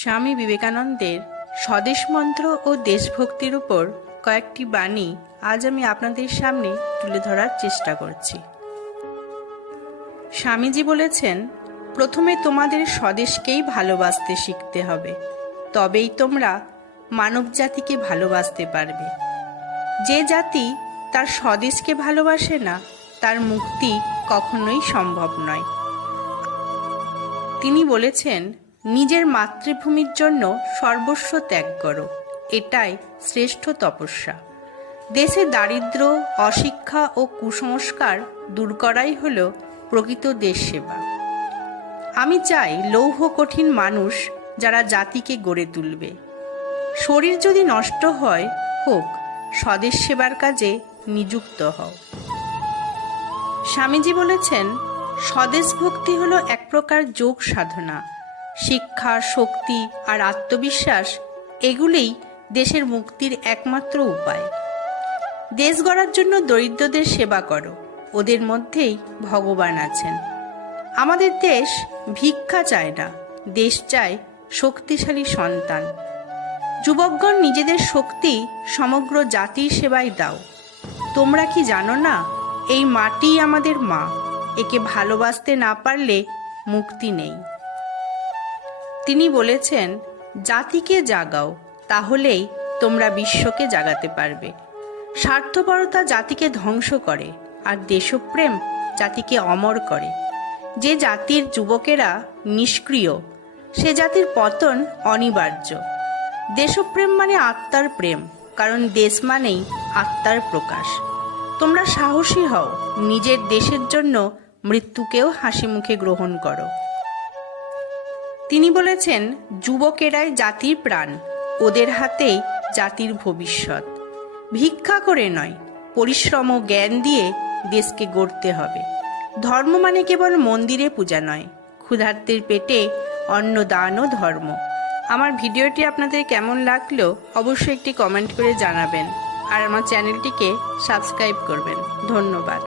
স্বামী বিবেকানন্দের স্বদেশ মন্ত্র ও দেশভক্তির উপর কয়েকটি বাণী আজ আমি আপনাদের সামনে তুলে ধরার চেষ্টা করছি। স্বামীজি বলেছেন, প্রথমে তোমাদের স্বদেশকেই ভালোবাসতে শিখতে হবে, তবেই তোমরা মানব জাতিকে ভালোবাসতে পারবে। যে জাতি তার স্বদেশকে ভালোবাসে না, তার মুক্তি কখনোই সম্ভব নয়। তিনি বলেছেন, নিজের মাতৃভূমির জন্য সর্বস্ব ত্যাগ করো, এটাই শ্রেষ্ঠ তপস্যা। দেশে দারিদ্র্য, অশিক্ষা ও কুসংস্কার দূর করাই হল প্রকৃত দেশ সেবা। আমি চাই লৌহ কঠিন মানুষ যারা জাতিকে গড়ে তুলবে। শরীর যদি নষ্ট হয় হোক, স্বদেশ সেবার কাজে নিযুক্ত হও। স্বামীজি বলেছেন, স্বদেশ ভক্তি হলো এক প্রকার যোগ সাধনা। শিক্ষা, শক্তি আর আত্মবিশ্বাস এগুলোই দেশের মুক্তির একমাত্র উপায়। দেশ গড়ার জন্য দরিদ্রদের সেবা করো, ওদের মধ্যেই ভগবান আছেন। আমাদের দেশ ভিক্ষা চায় না, দেশ চায় শক্তিশালী সন্তান। যুবকগণ, নিজেদের শক্তি সমগ্র জাতির সেবায় দাও। তোমরা কি জানো না, এই মাটি আমাদের মা, একে ভালোবাসতে না পারলে মুক্তি নেই। তিনি বলেছেন, জাতিকে জাগাও, তাহলেই তোমরা বিশ্বকে জাগাতে পারবে। স্বার্থপরতা জাতিকে ধ্বংস করে, আর দেশপ্রেম জাতিকে অমর করে। যে জাতির যুবকেরা নিষ্ক্রিয়, সে জাতির পতন অনিবার্য। দেশপ্রেম মানে আত্মার প্রেম, কারণ দেশ মানেই আত্মার প্রকাশ। তোমরা সাহসী হও, নিজের দেশের জন্য মৃত্যুকেও হাসি মুখে গ্রহণ করো। তিনি বলেছেন, যুবকেরাই জাতির প্রাণ, ওদের হাতেই জাতির ভবিষ্যৎ। ভিক্ষা করে নয়, পরিশ্রম ও জ্ঞান দিয়ে দেশকে গড়তে হবে। ধর্ম মানে কেবল মন্দিরে পূজা নয়, ক্ষুধার্তের পেটে অন্নদানও ধর্ম। আমার ভিডিওটি আপনাদের কেমন লাগলো অবশ্যই একটি কমেন্ট করে জানাবেন, আর আমার চ্যানেলটিকে সাবস্ক্রাইব করবেন। ধন্যবাদ।